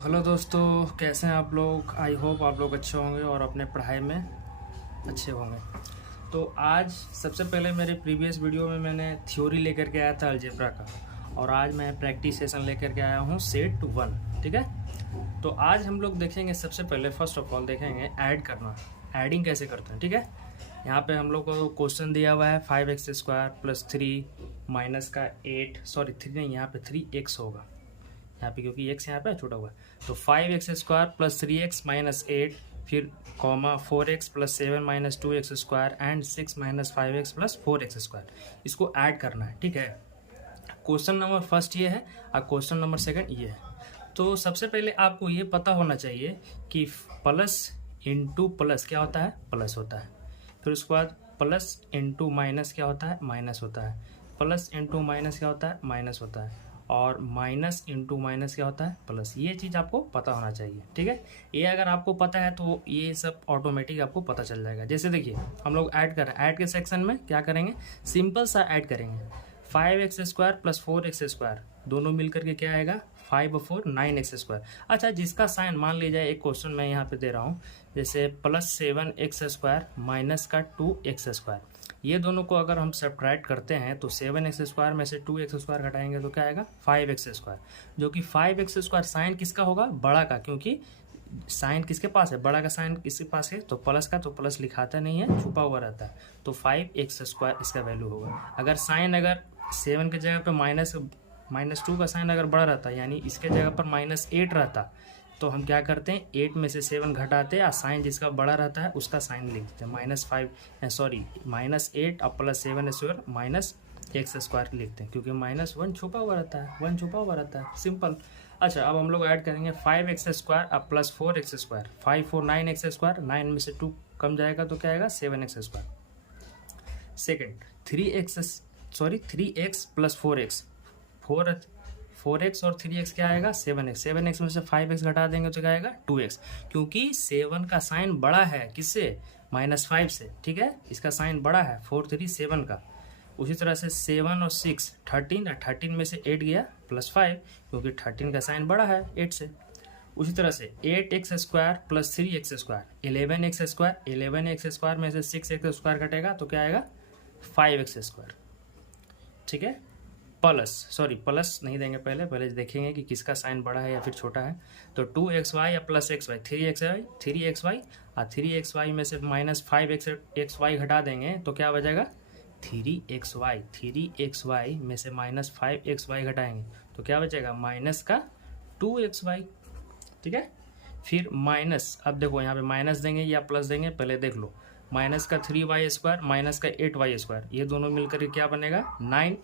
Hello दोस्तों, कैसे हैं आप लोग। आई होप आप लोग अच्छे होंगे और अपने पढ़ाई में अच्छे होंगे। तो आज सबसे पहले मेरे प्रीवियस वीडियो में मैंने थ्योरी लेकर के आया था अलजेब्रा का, और आज मैं प्रैक्टिस सेशन लेकर के आया हूँ सेट 1। ठीक है, तो आज हम लोग देखेंगे सबसे पहले फर्स्ट ऑफ ऑल देखेंगे ऐड करना, एडिंग कैसे करते हैं। ठीक है, यहाँ पे हम लोग को क्वेश्चन दिया हुआ है 5x² + 3 माइनस का 8, सॉरी 3 नहीं, यहाँ पे 3x होगा यहाँ पे, क्योंकि x यहाँ पे छोटा हुआ है। तो 5x² + 3x - 8, फिर comma 4x + 7 - 2x² and 6 - 5x + 4x²। इसको ऐड करना है। ठीक है, क्वेश्चन नंबर फर्स्ट ये है और क्वेश्चन नंबर सेकंड ये है। तो सबसे पहले आपको ये पता होना चाहिए कि प्लस इंटू प्लस क्या होता है, प्लस होता है। फिर उसके बाद प्लस इंटू माइनस क्या होता है, माइनस होता है। प्लस इंटू माइनस क्या होता है, माइनस होता है। और माइनस इंटू माइनस क्या होता है, प्लस। ये चीज़ आपको पता होना चाहिए। ठीक है, ये अगर आपको पता है तो ये सब ऑटोमेटिक आपको पता चल जाएगा। जैसे देखिए हम लोग ऐड कर रहे हैं, ऐड के सेक्शन में क्या करेंगे, सिंपल सा ऐड करेंगे। 5x² + 4x² दोनों मिलकर के क्या आएगा, 5 और 4 9x²। अच्छा, जिसका साइन मान लीजिए एक क्वेश्चन मैं यहाँ पे दे रहा हूँ, जैसे +7x² माइनस का 2x²। ये दोनों को अगर हम सब्ट्रैक्ट करते हैं तो 7x² में से 2x² घटाएंगे तो क्या आएगा, 5x²। जो कि 5x² साइन किसका होगा, बड़ा का, क्योंकि साइन किसके पास है, बड़ा का साइन किसके पास है, तो प्लस का, तो प्लस लिखाता नहीं है, छुपा हुआ रहता है। तो 5x² इसका वैल्यू होगा। अगर साइन अगर 7 की जगह पे -2 का साइन अगर बड़ा रहता, यानी इसके जगह पर -8 रहता, तो हम क्या करते हैं, 8 में से 7 घटाते हैं और साइन जिसका बड़ा रहता है उसका साइन लिख देते हैं। -8 और +7 -x² लिखते हैं, क्योंकि -1 छुपा हुआ रहता है, 1 छुपा हुआ रहता है, सिंपल। अच्छा, अब हम लोग ऐड करेंगे 5x² और +4x²। 5 4 9x², 9 में से 2 कम जाएगा तो क्या आएगा, 7x²। Second 3x + 4x, 4x और 3x क्या आएगा, 7x। 7x में से 5x घटा देंगे तो क्या आएगा, 2x, क्योंकि 7 का साइन बड़ा है किससे, -5 से। ठीक है, इसका साइन बड़ा है 4 3 7 का। उसी तरह से 7 और 6 13, 13 में से 8 गया +5, क्योंकि 13 का साइन बड़ा है 8 से। उसी तरह से 8x² + 3x², 11x², 11x² में से 6x² घटेगा तो क्या आएगा, 5x²। ठीक है, प्लस नहीं देंगे, पहले देखेंगे कि किसका साइन बड़ा है या फिर छोटा है। तो 2xy या +xy, 3xy और 3xy में से -5xy घटा देंगे तो क्या बचेगा, 3xy में से -5xy घटाएंगे तो क्या बचेगा, -2xy। ठीक है, फिर माइनस, अब देखो यहाँ पे माइनस देंगे या प्लस देंगे, पहले देख लो। -3y² माइनस का 8y², ये दोनों मिलकर के क्या बनेगा, 9,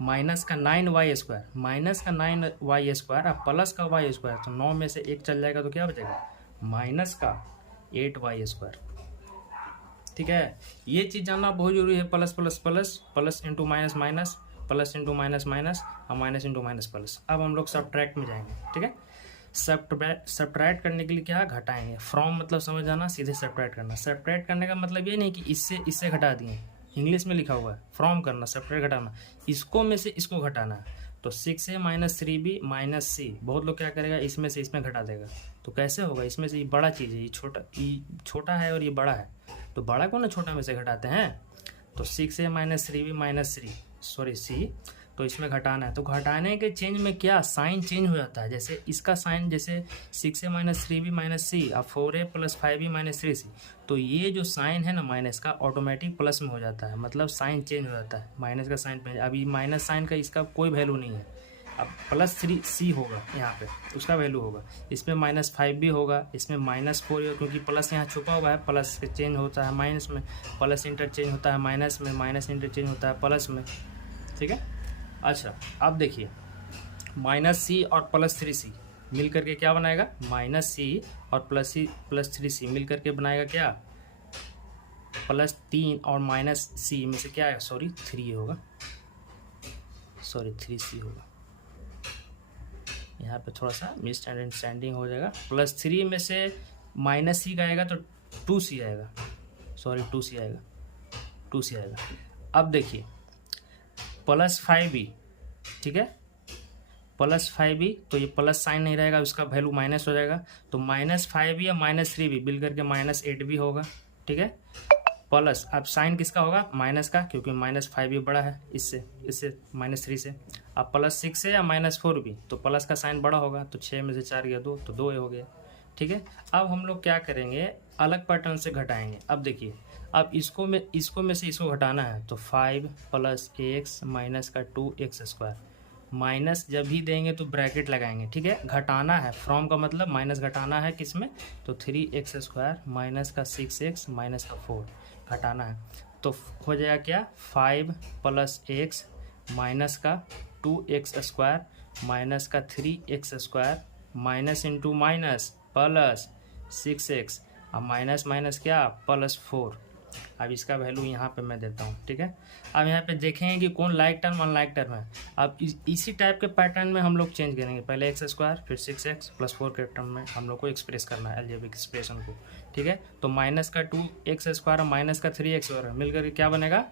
माइनस का 9y² और प्लस का y², तो 9 में से 1 चल जाएगा तो क्या बचेगा, माइनस का 8y²। ठीक है, ये चीज़ जानना बहुत जरूरी है। Plus plus plus, plus into minus minus, plus into minus minus और माइनस इंटू माइनस प्लस। अब हम लोग सब्ट्रैक्ट में जाएंगे। ठीक है, सब्ट्रैक्ट करने के लिए क्या घटाएंगे, फ्रॉम मतलब समझ जाना, सीधे सब्ट्रैक्ट करना। सब्ट्रैक्ट करने का मतलब ये नहीं कि इससे घटा दिए, इंग्लिश में लिखा हुआ है फ्रॉम करना, सब्ट्रैक्ट घटाना, इसको में से इसको घटाना है। तो 6a - 3b - c, बहुत लोग क्या करेगा, इसमें से इसमें घटा देगा। तो कैसे होगा, इसमें से ये बड़ा चीज़ है, ये छोटा है और ये बड़ा है, तो बड़ा को ना छोटा में से घटाते हैं। तो 6a - 3b - c, तो इसमें घटाना है। तो घटाने के चेंज में क्या साइन चेंज हो जाता है, जैसे इसका साइन, जैसे 6a - 3b - c और 4a + 5b - 3c, तो ये जो साइन है ना माइनस का, ऑटोमेटिक प्लस में हो जाता है, मतलब साइन चेंज हो जाता है, माइनस का साइन पे। अभी माइनस साइन का इसका कोई वैल्यू नहीं है, अब +3c होगा यहाँ पे, उसका वैल्यू होगा। इसमें -5b होगा, इसमें -4, क्योंकि प्लस यहाँ छुपा हुआ है, प्लस चेंज होता है माइनस में, प्लस इंटरचेंज होता है माइनस में, माइनस इंटरचेंज होता है प्लस में। ठीक है, अच्छा अब देखिए, -c और +3c मिल करके क्या बनाएगा, -c और +3c मिल करके बनाएगा क्या, +3 और -c में से क्या है, 3 होगा, 3c होगा। यहाँ पे थोड़ा सा मिसअंडरस्टैंडिंग हो जाएगा। +3 में से -c का आएगा तो 2c आएगा, 2c आएगा। अब देखिए +5b, ठीक है, +5e, तो ये प्लस साइन नहीं रहेगा, उसका वैल्यू माइनस हो जाएगा, तो -5 या -3b मिल करके -8 भी होगा, ठीक है। प्लस अब साइन किसका होगा, माइनस का, क्योंकि -5 बड़ा है इससे -3 से। अब +6 से या -4b, तो प्लस का साइन बड़ा होगा, तो 6 में से 4 गया 2, तो 2 हो गया, ठीक है। अब हम लोग क्या करेंगे, अलग पैटर्न से घटाएंगे। अब देखिए, अब इसको में से इसको घटाना है, तो 5 + x माइनस का 2x², माइनस जब भी देंगे तो ब्रैकेट लगाएंगे, ठीक है। घटाना है, फ्रॉम का मतलब माइनस घटाना है किसमें, तो 3x² माइनस का 6x माइनस का 4 घटाना है, तो हो जाएगा क्या, 5 + x माइनस का 2x² माइनस का 3x² minus into minus plus 6x, अब माइनस माइनस क्या, +4। अब इसका वैल्यू यहाँ पे मैं देता हूँ, ठीक है। अब यहाँ पे देखेंगे कि कौन लाइक टर्म अनलाइक टर्म है। अब इसी टाइप के पैटर्न में हम लोग चेंज करेंगे, पहले x² फिर 6x + 4 के टर्म में हम लोग को एक्सप्रेस करना है अलजेब्रिक एक्सप्रेशन को, ठीक है। तो माइनस का 2x² माइनस का 3x² मिलकर के क्या बनेगा,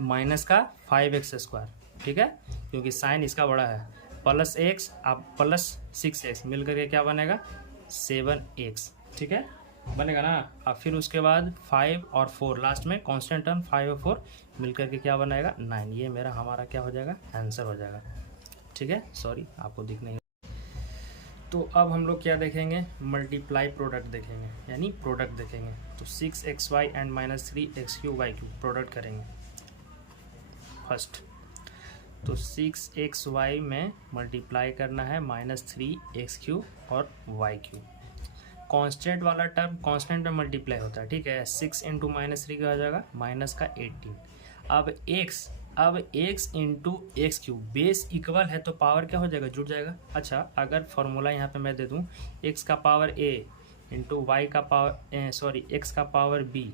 माइनस का 5x², ठीक है, क्योंकि साइन इसका बड़ा है, प्लस x अब प्लस 6x मिलकर के क्या बनेगा, 7x, ठीक है, बनेगा ना। अब फिर उसके बाद 5 और 4 लास्ट में कांस्टेंट टर्म 5 और 4 मिलकर के क्या बनाएगा, 9। ये मेरा हमारा क्या हो जाएगा, आंसर हो जाएगा, ठीक है। सॉरी आपको दिख नहीं। तो अब हम लोग क्या देखेंगे, मल्टीप्लाई प्रोडक्ट देखेंगे, यानी प्रोडक्ट देखेंगे। तो 6xy एंड -3x3y3 प्रोडक्ट करेंगे फर्स्ट। तो 6xy में मल्टीप्लाई करना है -3x3 और y3। कांस्टेंट वाला टर्म कांस्टेंट में मल्टीप्लाई होता है, ठीक है। 6 × -3 क्या हो जाएगा, माइनस का 18। अब x into x3 base equal है तो पावर क्या हो जाएगा, जुड़ जाएगा। अच्छा, अगर फॉर्मूला यहाँ पे मैं दे दूँ, x का पावर a इंटू y का पावर x का पावर b,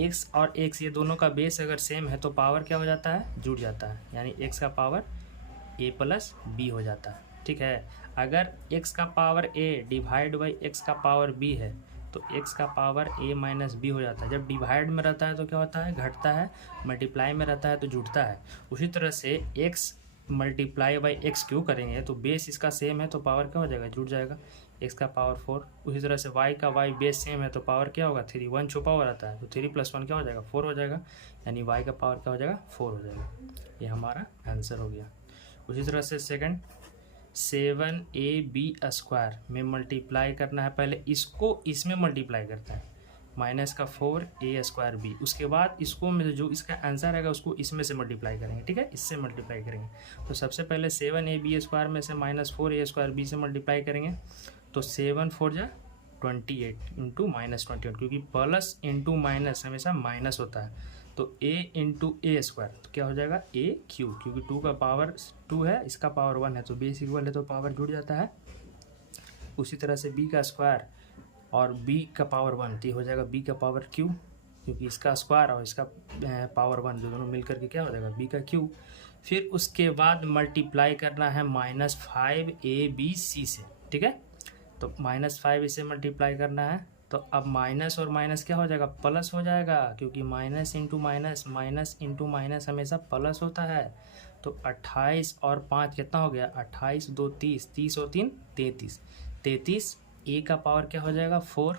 x और x ये दोनों का बेस अगर सेम है तो पावर क्या हो जाता है, जुड़ जाता है, यानी x का पावर a + b हो जाता है, ठीक है। अगर x का power a divide by x का पावर b है तो x का पावर a - b हो जाता है। जब डिवाइड में रहता है तो क्या होता है, घटता है, मल्टीप्लाई में रहता है तो जुड़ता है। उसी तरह से x × x क्यों करेंगे तो बेस इसका सेम है तो पावर क्या हो जाएगा, जुड़ जाएगा, x का पावर 4। उसी तरह से y का y बेस सेम है तो पावर क्या होगा, 3, 1 छुपा हुआ रहता है तो 3 + 1 क्या हो जाएगा, 4 हो जाएगा, यानी y का पावर क्या हो जाएगा, 4 हो जाएगा। ये हमारा आंसर हो गया। उसी तरह से सेकंड, 7ab² में मल्टीप्लाई करना है, पहले इसको इसमें मल्टीप्लाई करता है, माइनस का 4a²b, उसके बाद इसको में जो इसका आंसर आएगा उसको इसमें से मल्टीप्लाई करेंगे, ठीक है, इससे मल्टीप्लाई करेंगे। तो सबसे पहले 7ab² में से -4a²b से मल्टीप्लाई करेंगे, तो 7 4 जा 28 इंटू -28, क्योंकि प्लस इंटू माइनस हमेशा माइनस होता है, तो a इंटू a² तो क्या हो जाएगा, a3, क्योंकि 2 का पावर 2 है, इसका पावर 1 है, तो बेस इक्वल है तो पावर जुड़ जाता है। उसी तरह से b का स्क्वायर और b का पावर 1 तो हो जाएगा b का पावर q, क्योंकि इसका स्क्वायर और इसका पावर 1 जो दोनों मिलकर के क्या हो जाएगा, b का q। फिर उसके बाद मल्टीप्लाई करना है -5abc से, ठीक है, तो -5 इसे मल्टीप्लाई करना है, तो अब माइनस और माइनस क्या हो जाएगा, प्लस हो जाएगा, क्योंकि माइनस इंटू माइनस हमेशा प्लस होता है। तो 28 और 5 कितना हो गया, 28 2 30, 30 और 3 33, a का पावर क्या हो जाएगा 4,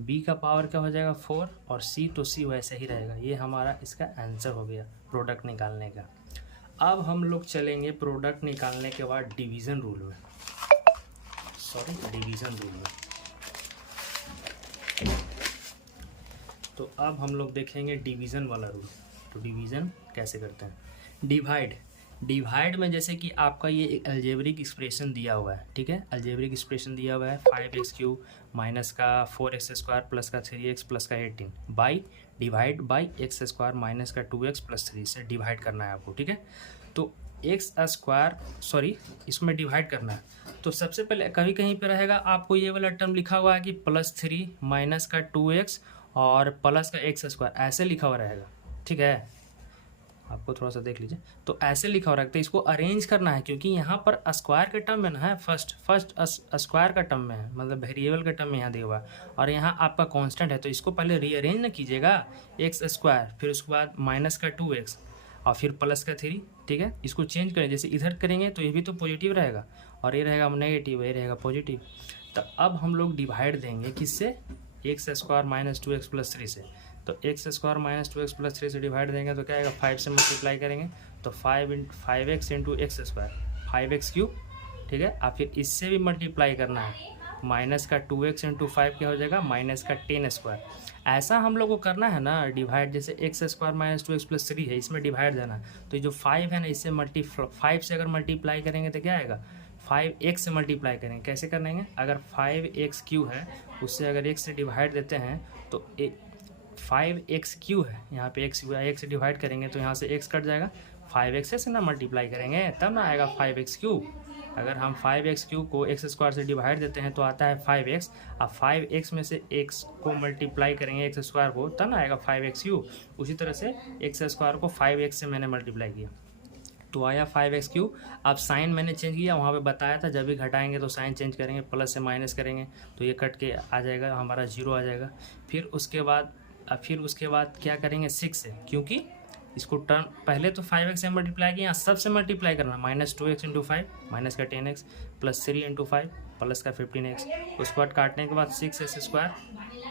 b का पावर क्या हो जाएगा 4, और c तो c वैसे ही रहेगा। ये हमारा इसका आंसर हो गया प्रोडक्ट निकालने का। अब हम लोग चलेंगे प्रोडक्ट निकालने के बाद डिवीज़न रूल में, तो अब हम लोग देखेंगे डिवीज़न वाला रूल। तो डिवीज़न कैसे करते हैं, डिवाइड में जैसे कि आपका ये एक अलजेब्रिक एक्सप्रेशन दिया हुआ है, ठीक है, अलजेब्रिक एक्सप्रेशन दिया हुआ है 5x³ माइनस का 4x² प्लस का 3x प्लस का 18 by divide by x² minus का 2x प्लस 3 से डिवाइड करना है आपको, ठीक है। तो इसमें डिवाइड करना है, तो सबसे पहले कभी कहीं पे रहेगा आपको ये वाला टर्म लिखा हुआ है कि +3 माइनस का 2x और प्लस का x², ऐसे लिखा हुआ रहेगा, ठीक है, आपको थोड़ा सा देख लीजिए। तो ऐसे लिखा हुआ रहेगा, तो इसको अरेंज करना है, क्योंकि यहाँ पर स्क्वायर के टर्म में ना है, फर्स्ट स्क्वायर का टर्म में है, मतलब वेरिएबल का टर्म में यहाँ दिया हुआ है, और यहाँ आपका कांस्टेंट है, तो इसको पहले रीअरेंज ना कीजिएगा, x², फिर उसके बाद माइनस का 2x और फिर प्लस का 3, ठीक है। इसको चेंज करें, जैसे इधर करेंगे तो ये भी तो पॉजिटिव रहेगा और ये रहेगा नेगेटिव, ये रहेगा पॉजिटिव। तो अब हम लोग डिवाइड देंगे किससे, x square minus 2x plus 3 से। तो x square minus 2x plus 3 से डिवाइड देंगे तो क्या आएगा, 5 से मल्टीप्लाई करेंगे तो 5x into x square 5x cube, ठीक है। अब फिर इससे भी मल्टीप्लाई करना है, माइनस का 2x इंटू 5 क्या हो जाएगा, माइनस का 10 स्क्वायर। ऐसा हम लोग को करना है ना डिवाइड, जैसे x square minus 2x plus 3 है, इसमें डिवाइड देना है। तो जो 5 है ना, इससे 5 से अगर मल्टीप्लाई करेंगे तो क्या आएगा, 5x से मल्टीप्लाई करेंगे। कैसे करेंगे, अगर 5x क्यू है उससे अगर x से डिवाइड देते हैं तो 5x क्यू है, यहाँ पे x हुआ, x से डिवाइड करेंगे तो यहाँ से x कट जाएगा, 5x से ना मल्टीप्लाई करेंगे तब ना आएगा 5x क्यूब। अगर हम 5x क्यूब को x स्क्वायर से डिवाइड देते हैं तो आता है 5x। अब 5x में से x को मल्टीप्लाई करेंगे x स्क्वायर को तब ना आएगा 5x क्यूब। उसी तरह से x स्क्वायर को 5x से मैंने मल्टीप्लाई किया तो आया 5x क्यूब। अब साइन मैंने चेंज किया, वहाँ पे बताया था जब भी घटाएंगे तो साइन चेंज करेंगे, प्लस से माइनस करेंगे तो ये कट के आ जाएगा, हमारा 0 आ जाएगा। फिर उसके बाद क्या करेंगे 6 से, क्योंकि इसको टर्म पहले तो 5x से मल्टीप्लाई किया, सबसे मल्टीप्लाई करना, माइनस 2x इंटू 5 माइनस का 10x प्लस 3 इंटू 5 प्लस का 15x। उसके बाद काटने के बाद 6x स्क्वायर,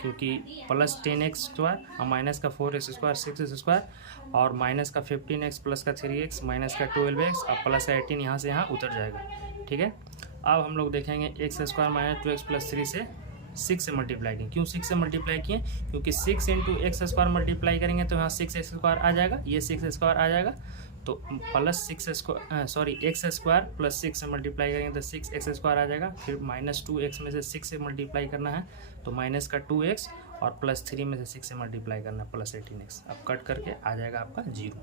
क्योंकि प्लस 10x स्क्वायर और माइनस का 4x स्क्वायर 6x स्क्वायर और माइनस का 15x प्लस का 3x माइनस का 12x और प्लस का 18 यहाँ से यहाँ उतर जाएगा, ठीक है। अब हम लोग देखेंगे x square minus 2x plus 3 से 6 से मल्टीप्लाई किए। क्यों 6 से मल्टीप्लाई किए, क्योंकि 6 इंटू एक्स स्क्वायर मल्टीप्लाई करेंगे तो यहाँ 6x स्क्वायर आ जाएगा, ये 6 स्क्वायर आ जाएगा तो प्लस एक्स स्क्वायर प्लस 6 से मल्टीप्लाई करेंगे तो 6x स्क्वायर आ जाएगा। फिर माइनस 2x में से 6 से मल्टीप्लाई करना है तो माइनस का 2x और प्लस 3 में से 6 से मल्टीप्लाई करना प्लस 18x। अब कट करके आ जाएगा आपका 0।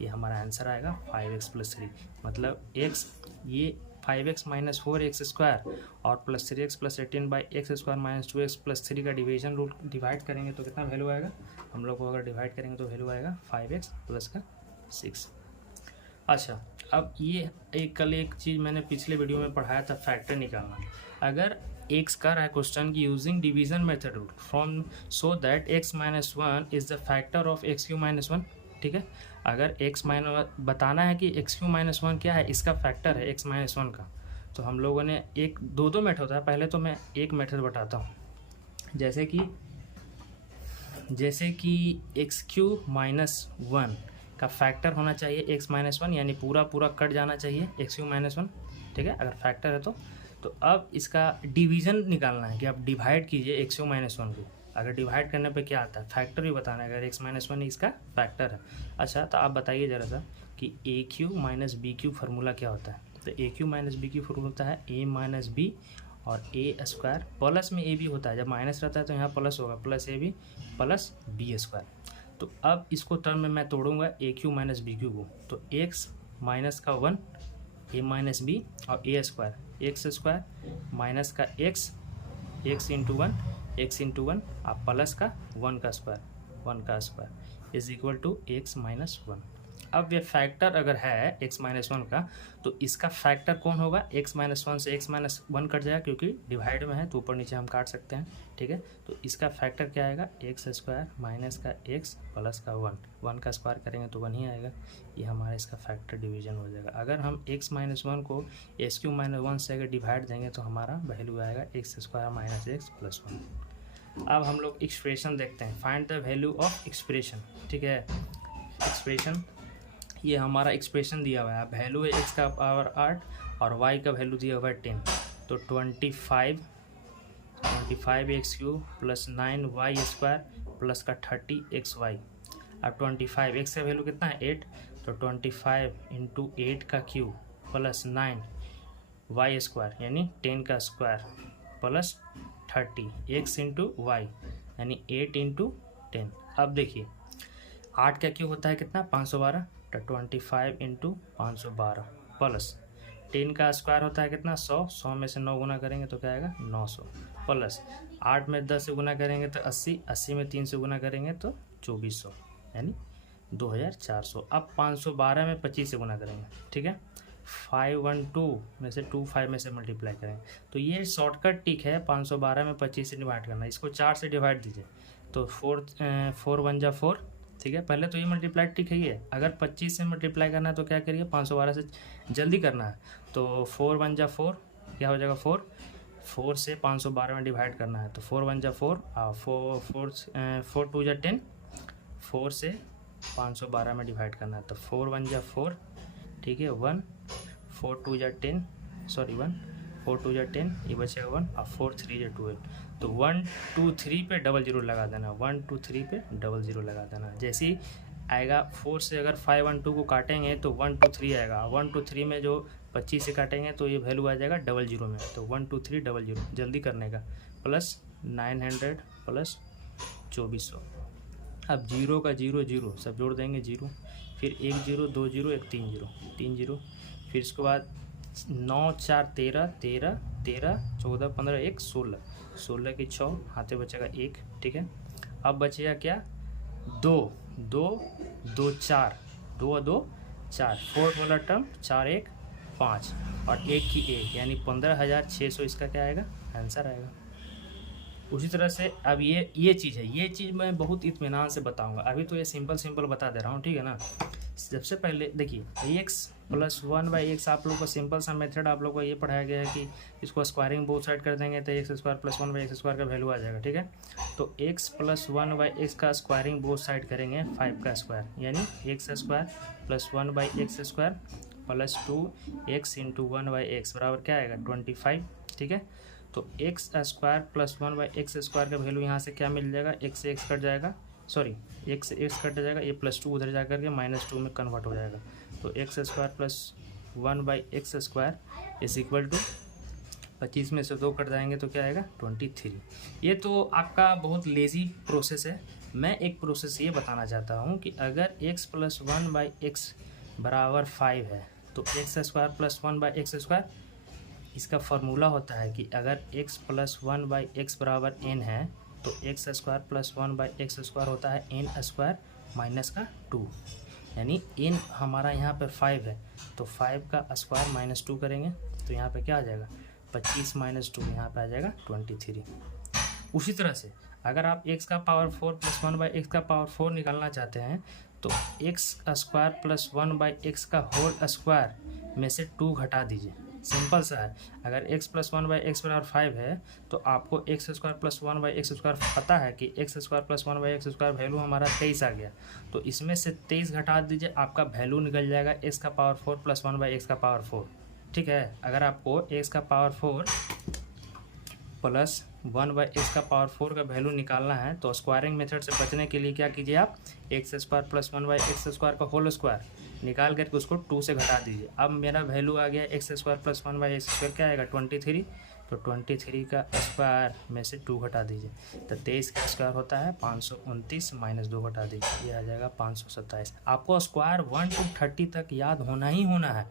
ये हमारा आंसर आएगा 5x प्लस 3, मतलब x ये 5x माइनस 4x स्क्वायर और plus 3x plus 18 by x square minus 2x plus 3 का डिवीजन रूल डिवाइड करेंगे तो कितना वैल्यू आएगा, हम लोग को अगर डिवाइड करेंगे तो वैल्यू आएगा 5x प्लस का 6। अच्छा, अब ये कल एक चीज़ मैंने पिछले वीडियो में पढ़ाया था, फैक्टर निकालना। अगर एक्स का रहा है क्वेश्चन की using division method rule from so that x minus 1 is the factor of x Q minus 1, ठीक है। अगर x माइनस बताना है कि एक्स क्यू माइनस 1 क्या है, इसका फैक्टर है x माइनस 1 का, तो हम लोगों ने दो मेथड होता है। पहले तो मैं एक मेथड बताता हूँ, जैसे कि एक्स क्यू माइनस 1 का फैक्टर होना चाहिए एक्स माइनस 1, यानी पूरा कट जाना चाहिए एक्स क्यू माइनस 1, ठीक है, अगर फैक्टर है तो अब इसका डिवीज़न निकालना है कि आप डिवाइड कीजिए एक्स क्यू माइनस 1 को। अगर डिवाइड करने पे क्या आता है, फैक्टर भी बताना है, अगर एक्स माइनस 1 इसका फैक्टर है। अच्छा, तो आप बताइए ज़रा सा कि a q minus b q formula क्या होता है। तो a q minus b q formula होता है ए माइनस बी और ए स्क्वायर, प्लस में ए भी होता है, जब माइनस रहता है तो यहाँ प्लस होगा, plus a b plus b square. तो अब इसको टर्म में मैं तोड़ूंगा a q minus b q को, तो एक्स माइनस का 1 ए माइनस बी और a square x square minus का एक्स इंटू 1 आप प्लस का 1 का square is equal to x minus 1। अब ये फैक्टर अगर है x माइनस 1 का तो इसका फैक्टर कौन होगा, x माइनस 1 से x माइनस 1 कट जाएगा, क्योंकि डिवाइड में है तो ऊपर नीचे हम काट सकते हैं, ठीक है। तो इसका फैक्टर क्या आएगा, एक्स स्क्वायर माइनस का x प्लस का 1 का स्क्वायर करेंगे तो 1 ही आएगा। ये हमारा इसका फैक्टर डिवीजन हो जाएगा। अगर हम x माइनस 1 को एस क्यू माइनस 1 से अगर डिवाइड देंगे तो हमारा वैल्यू आएगा x square minus x plus 1। अब हम लोग एक्सप्रेशन देखते हैं, find the value of expression, ठीक है। एक्सप्रेशन, ये हमारा एक्सप्रेशन दिया हुआ है, वैल्यू है x का पावर 8 और y का वैल्यू दिया हुआ है 10। तो 25 x q plus 9 y square plus का 30 एक्स वाई। अब 25 एक्स का वैल्यू कितना है 8, तो 25 इंटू 8 का क्यू प्लस 9 वाई स्क्वायर यानी 10 का square plus 30 x into y यानी 8 इंटू 10। अब देखिए 8 का क्यू होता है कितना 512, तो 25 इंटू 512 प्लस 10 का स्क्वायर होता है कितना 100 में से 9 गुना करेंगे तो क्या आएगा 900 प्लस 8 में 10 से गुना करेंगे तो 80 में 3 से गुना करेंगे तो 2400 यानी 2400। अब 512 में 25 से गुना करेंगे, ठीक है। 512 में से 25 में से मल्टीप्लाई करेंगे तो ये शॉर्टकट टिक है, 512 में 25 से डिवाइड करना। इसको 4 से डिवाइड दीजिए तो 4 1 जा 4 ठीक है। पहले तो ये मल्टीप्लाई ठीक है, ये अगर 25 से मल्टीप्लाई करना है तो क्या करिए 512 से जल्दी करना है, तो 4 1 जा 4 क्या हो जाएगा 4 से 512 में डिवाइड करना है, तो 4 1 जा 4 4 2 जा 10, 4 से 512 में डिवाइड करना है, तो 4 1 जा 4, ठीक है 1, 4 2 जा 10 सॉरी 1, 4 2 जा 10, ये बचेगा 1 और 4 3 जा 12, तो 1 2 3 पे 00 लगा देना, 1 2 3 पे 00 लगा देना। जैसे ही आएगा 4 से अगर 5 1 2 को काटेंगे तो 1 2 3 आएगा, 1 2 3 में जो 25 से काटेंगे तो ये वैल्यू आ जाएगा 00 में, तो 1 2 3 00 जल्दी करने का, प्लस 900 प्लस 2400। अब 0 का 0 0 सब जोड़ देंगे 0, फिर 1 0 2 0 1 3 0 3 0, फिर इसके बाद 9 4 13 13 13 14 15 1 16 16 की 6 हाथे बचेगा 1, ठीक है। अब बचेगा क्या 2 2 2 4 2 2 4 4 वाला टर्म 4 1 5 और 1 की 1 यानी 15,600 इसका क्या आएगा आंसर आएगा। उसी तरह से अब ये चीज़ है, ये चीज़ मैं बहुत इत्मीनान से बताऊंगा, अभी तो ये सिंपल बता दे रहा हूँ, ठीक है ना। सबसे पहले देखिए x प्लस 1/x आप लोग को सिंपल सा मेथड आप लोग को ये पढ़ाया गया है कि इसको स्क्वायरिंग बोथ साइड कर देंगे तो x स्क्वायर प्लस 1/x² का वैल्यू आ जाएगा, ठीक है। तो x प्लस 1/x का स्क्वायरिंग बोथ साइड करेंगे 5 का स्क्वायर, यानी x square plus 1/x² plus 2x into 1/x बराबर क्या आएगा 25, ठीक है। तो x स्क्वायर प्लस 1/x² का वैल्यू यहाँ से क्या मिल जाएगा, x से x कट जाएगा, सॉरी x से x कट जाएगा, ये प्लस 2 उधर जा करके -2 में कन्वर्ट हो जाएगा, तो x square plus 1/x² is equal to 25 में से 2 कट जाएंगे तो क्या आएगा 23। ये तो आपका बहुत लेज़ी प्रोसेस है, मैं एक प्रोसेस ये बताना चाहता हूँ कि अगर x प्लस 1/x बराबर 5 है तो x स्क्वायर प्लस 1/x² इसका फार्मूला होता है कि अगर x प्लस 1/x बराबर n है तो x स्क्वायर प्लस 1/x² होता है n स्क्वायर माइनस का 2, यानी n हमारा यहाँ पर 5 है तो 5 का स्क्वायर -2 करेंगे तो यहाँ पे क्या आ जाएगा 25 -2 यहाँ पे आ जाएगा 23। उसी तरह से अगर आप x का पावर 4 प्लस 1/x का पावर 4 निकालना चाहते हैं तो x स्क्वायर प्लस 1/x का होल स्क्वायर में से 2 घटा दीजिए, सिंपल सा है। अगर x प्लस 1/x बराबर 5 है तो आपको x स्क्वायर प्लस 1/x² पता है कि x square plus 1/x² value हमारा 23 आ गया, तो इसमें से 23 घटा दीजिए, आपका वैल्यू निकल जाएगा x का पावर 4 प्लस 1/x का पावर 4, ठीक है। अगर आपको x का पावर 4 प्लस 1/x का पावर 4 का वैल्यू निकालना है तो स्क्वायरिंग मेथड से बचने के लिए क्या कीजिए आप x स्क्वायर प्लस 1/x² का होल स्क्वायर निकाल करके उसको 2 से घटा दीजिए। अब मेरा वैल्यू आ गया x स्क्वायर प्लस 1/x² क्या आएगा 23, तो 23 का स्क्वायर में से 2 घटा दीजिए तो 23 का स्क्वायर होता है 529 माइनस 2 घटा दीजिए, ये आ जाएगा 527। आपको स्क्वायर 1 to 30 तक याद होना ही होना है,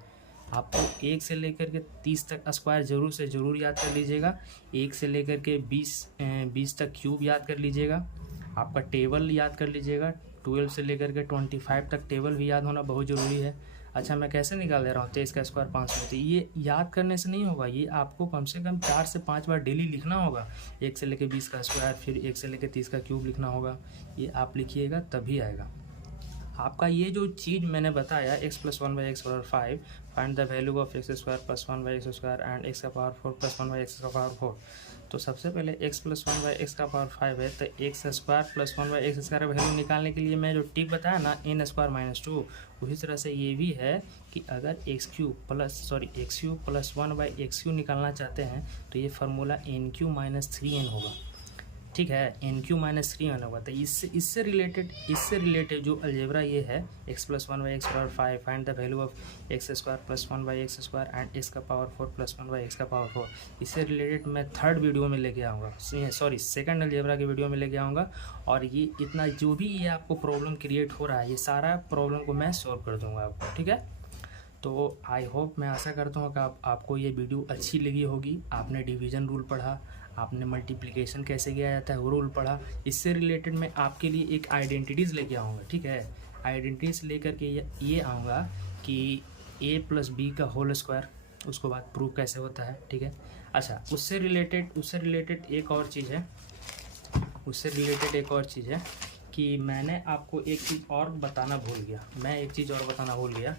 आपको 1 से लेकर के 30 तक स्क्वायर ज़रूर से ज़रूर याद कर लीजिएगा, 1 से लेकर के 20 तक क्यूब याद कर लीजिएगा, आपका टेबल याद कर लीजिएगा, 12 से लेकर के 25 तक टेबल भी याद होना बहुत ज़रूरी है। अच्छा मैं कैसे निकाल दे रहा हूँ 23 का स्क्वायर 500, ये याद करने से नहीं होगा, ये आपको कम से कम 4 से 5 बार डेली लिखना होगा। 1 से लेकर 20 का स्क्वायर, फिर 1 से लेकर 30 का क्यूब लिखना होगा, ये आप लिखिएगा तभी आएगा आपका। ये जो चीज़ मैंने बताया x प्लस 1/x बराबर 5, find the value of x square plus 1/x² and x का पावर 4 प्लस 1/x का पावर 4। तो सबसे पहले x प्लस 1/x का पावर 5 है तो x स्क्वायर प्लस 1/x² का वैल्यू निकालने के लिए मैं जो टिप बताया ना n स्क्वायर माइनस 2, उसी तरह से ये भी है कि अगर x³ प्लस 1/x³ निकालना चाहते हैं तो ये फार्मूला n³ माइनस 3n होगा, ठीक है, n³ माइनस 3n होगा। तो इससे रिलेटेड जो अलजेब्रा ये है x प्लस 1/x बराबर 5, find the value of x square plus 1/x² and x का पावर 4 प्लस 1/x का पावर 4, इससे रिलेटेड मैं थर्ड वीडियो में लेके आऊँगा, सेकंड अलजेब्रा के वीडियो में लेके आऊँगा। और ये इतना जो भी ये आपको प्रॉब्लम क्रिएट हो रहा है ये सारा प्रॉब्लम को मैं सॉल्व कर दूँगा आपको, ठीक है। तो आई होप, मैं आशा करता हूँ कि आपको ये वीडियो अच्छी लगी होगी। आपने डिवीज़न रूल पढ़ा, आपने मल्टीप्लिकेशन कैसे किया जाता है वो रूल पढ़ा। इससे रिलेटेड मैं आपके लिए एक आइडेंटिटीज़ लेके आऊँगा, ठीक है। आइडेंटिटीज़ लेकर के ये आऊँगा कि a प्लस बी का होल स्क्वायर, उसको बाद प्रूफ कैसे होता है, ठीक है। अच्छा उससे रिलेटेड एक और चीज़ है, कि मैंने आपको एक चीज़ और बताना भूल गया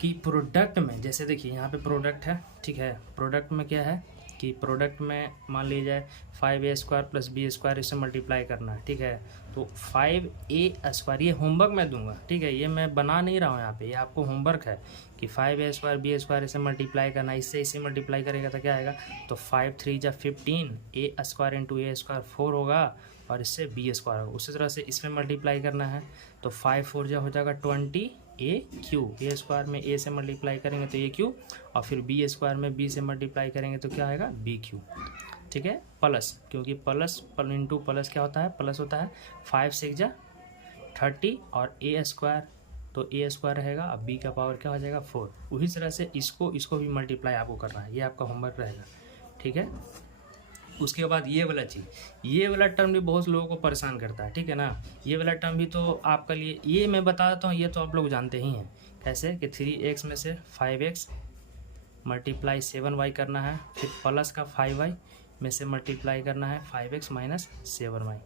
कि प्रोडक्ट में, जैसे देखिए यहाँ पे प्रोडक्ट है, ठीक है। प्रोडक्ट में क्या है कि प्रोडक्ट में मान लीजिए 5a² + b² इसे मल्टीप्लाई करना है, ठीक है। तो 5a², ये होमवर्क मैं दूंगा, ठीक है, ये मैं बना नहीं रहा हूँ यहाँ पे, ये आपको होमवर्क है कि 5a² b² इसे मल्टीप्लाई करना है। इससे इसे मल्टीप्लाई करेगा तो क्या आएगा, तो 5 3 × 15, a² × a² 4 होगा और इससे b² होगा। उसी तरह से इसमें मल्टीप्लाई करना है तो 5 4 हो जाएगा 20 a³ में a से मल्टीप्लाई करेंगे तो a³ और फिर b² में b से मल्टीप्लाई करेंगे तो क्या आएगा b³, ठीक है। प्लस, क्योंकि प्लस इंटू प्लस क्या होता है, प्लस होता है। 5 6 × 30 और a² तो a² रहेगा, अब b का पावर क्या हो जाएगा 4। उसी तरह से इसको भी मल्टीप्लाई आपको करना है, ये आपका होमवर्क रहेगा, ठीक है। उसके बाद ये वाला चीज़, ये वाला टर्म भी बहुत लोगों को परेशान करता है, ठीक है ना। ये वाला टर्म भी तो आपके लिए, ये मैं बता देता हूँ, ये तो आप लोग जानते ही हैं कैसे कि 3x में से 5x मल्टीप्लाई 7y करना है, फिर प्लस का 5y में से मल्टीप्लाई करना है 5x - 7y।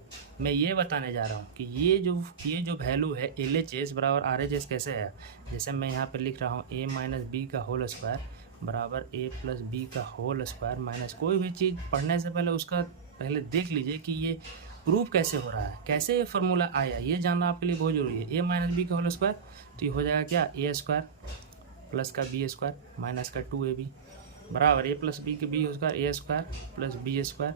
मैं ये बताने जा रहा हूँ कि ये जो वैल्यू है LHS बराबर RHS कैसे है। जैसे मैं यहाँ पे लिख रहा हूँ a - b का होल स्क्वायर बराबर a + b का होल स्क्वायर माइनस, कोई भी चीज़ पढ़ने से पहले उसका पहले देख लीजिए कि ये प्रूफ कैसे हो रहा है, कैसे ये फार्मूला आया, ये जानना आपके लिए बहुत ज़रूरी है। a - b का होल स्क्वायर तो ये हो जाएगा क्या, a² प्लस का b² माइनस का 2ab बराबर a + b के b² a² plus b²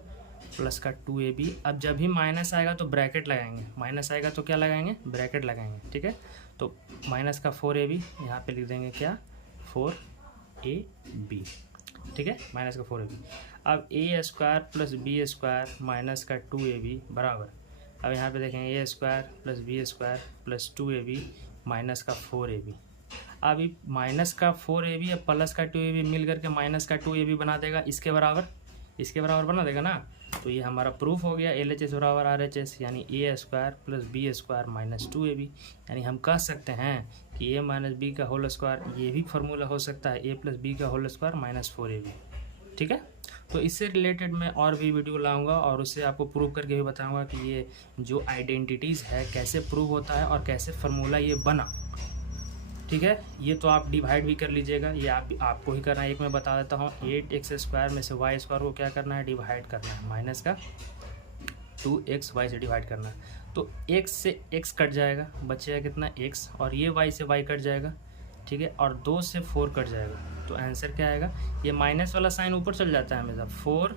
plus का 2ab। अब जब भी माइनस आएगा तो ब्रैकेट लगाएंगे, माइनस आएगा तो क्या लगाएंगे, ब्रैकेट लगाएंगे, ठीक है। तो माइनस का 4ab यहाँ पे लिख देंगे क्या, 4ab, ठीक है, माइनस का 4ab। अब a² प्लस b² माइनस का 2ab बराबर, अब यहाँ पे देखेंगे a² plus b² plus 2ab minus का 4ab। अभी माइनस का 4ab या प्लस का 2ab मिल करके माइनस का 2ab बना देगा, इसके बराबर बना देगा ना। तो ये हमारा प्रूफ हो गया LHS बराबर RHS, यानी a² plus b² minus 2ab। यानी हम कह सकते हैं कि a - b का होल स्क्वायर, ये भी फार्मूला हो सकता है a + b का होल स्क्वायर माइनस 4ab, ठीक है। तो इससे रिलेटेड मैं और भी वीडियो लाऊंगा और उससे आपको प्रूव करके भी बताऊंगा कि ये जो आइडेंटिटीज़ है कैसे प्रूव होता है और कैसे फार्मूला ये बना, ठीक है। ये तो आप डिवाइड भी कर लीजिएगा, ये आपको ही करना है। एक मैं बता देता हूँ, 8x² में से y² को क्या करना है, डिवाइड करना है, माइनस का 2xy से डिवाइड करना है। तो x से x कट जाएगा, बचेगा कितना x, और ये y से y कट जाएगा, ठीक है, और 2 से 4 कट जाएगा। तो आंसर क्या आएगा, ये माइनस वाला साइन ऊपर चल जाता है हमेशा, 4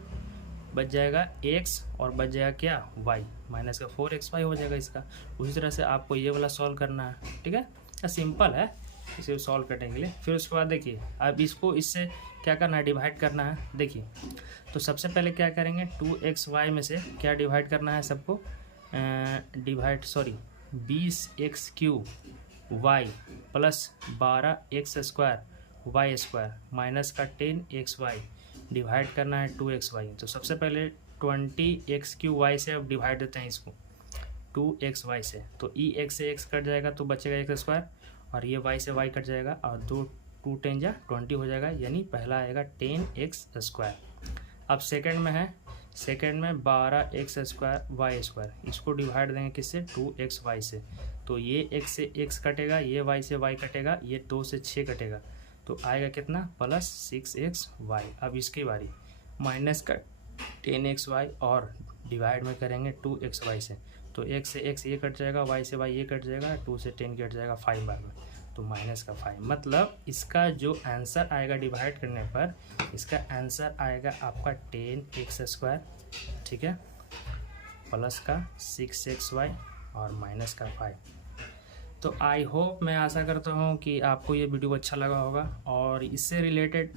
बच जाएगा x और बच जाएगा क्या, y, माइनस का 4xy हो जाएगा इसका। उसी तरह से आपको ये वाला सॉल्व करना है, ठीक है। सिंपल है, इसे सॉल्व करने के लिए। फिर उसके बाद देखिए, अब इसको इससे क्या करना है, डिवाइड करना है। देखिए तो सबसे पहले क्या करेंगे, 2xy में से क्या डिवाइड करना है सबको, 20x³ y plus 12x² y² minus का 10xy डिवाइड करना है 2xy। तो सबसे पहले 20x³ y से अब डिवाइड देते हैं इसको 2xy से, तो x से x कट जाएगा तो बचेगा x² और ये y से y कट जाएगा और 2 10 × 20 हो जाएगा, यानी पहला आएगा 10x²। अब सेकंड में है, सेकंड में 12x² y², इसको डिवाइड देंगे किससे, 2xy से, तो ये x से x कटेगा, ये y से y कटेगा, ये 2 से 6 कटेगा, तो आएगा कितना, प्लस 6xy। अब इसकी बारी, माइनस का 10xy और डिवाइड में करेंगे 2xy से, तो x से x ये कट जाएगा, y से y ये कट जाएगा, 2 से 10 कट जाएगा 5 बार में, तो माइनस का 5। मतलब इसका जो आंसर आएगा डिवाइड करने पर, इसका आंसर आएगा आपका 10x², ठीक है, प्लस का 6xy और माइनस का 5। तो आई होप, मैं आशा करता हूँ कि आपको ये वीडियो अच्छा लगा होगा। और इससे रिलेटेड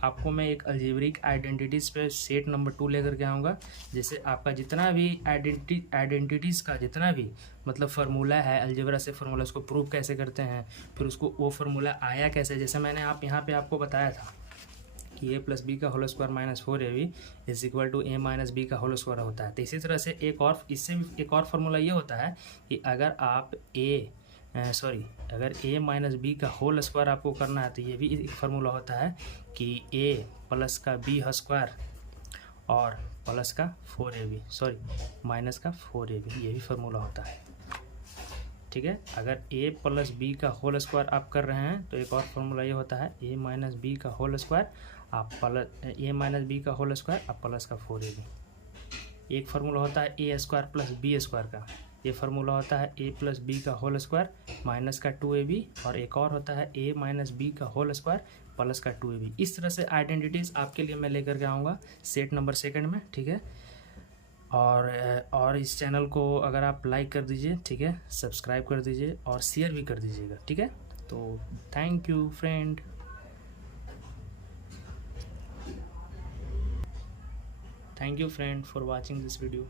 आपको मैं एक अलजेब्रिक आइडेंटिटीज़ पे सेट नंबर 2 लेकर के आऊँगा। जैसे आपका जितना भी आइडेंटिटीज़ का जितना भी मतलब फार्मूला है अलजेब्रा से, फार्मूला उसको प्रूव कैसे करते हैं, फिर उसको वो फार्मूला आया कैसे। जैसे मैंने यहाँ पे आपको बताया था कि a + b का whole square minus 4ab is equal to a - b का होल स्क्वायर होता है। तो इसी तरह से एक और फार्मूला ये होता है कि अगर आप अगर a - b का होल स्क्वायर आपको करना है तो ये भी एक फार्मूला होता है कि a प्लस का b² और प्लस का 4ab माइनस का 4ab, ये भी फार्मूला होता है। ठीक है। अगर a प्लस बी का होल स्क्वायर आप कर रहे हैं तो एक और फॉर्मूला ये होता है a माइनस बी का होल स्क्वायर आप प्लस a माइनस बी का होल स्क्वायर आप प्लस का 4ab। एक फार्मूला होता है a square plus b square का, ये फार्मूला होता है a प्लस बी का होल स्क्वायर माइनस का 2ab, और एक और होता है a माइनस बी का होल स्क्वायर प्लस का 2ab। इस तरह से आइडेंटिटीज़ आपके लिए मैं लेकर के आऊँगा सेट नंबर सेकंड में, ठीक है। और इस चैनल को अगर आप लाइक कर दीजिए, ठीक है, सब्सक्राइब कर दीजिए और शेयर भी कर दीजिएगा, ठीक है। तो thank you friend, thank you friend for watching this video.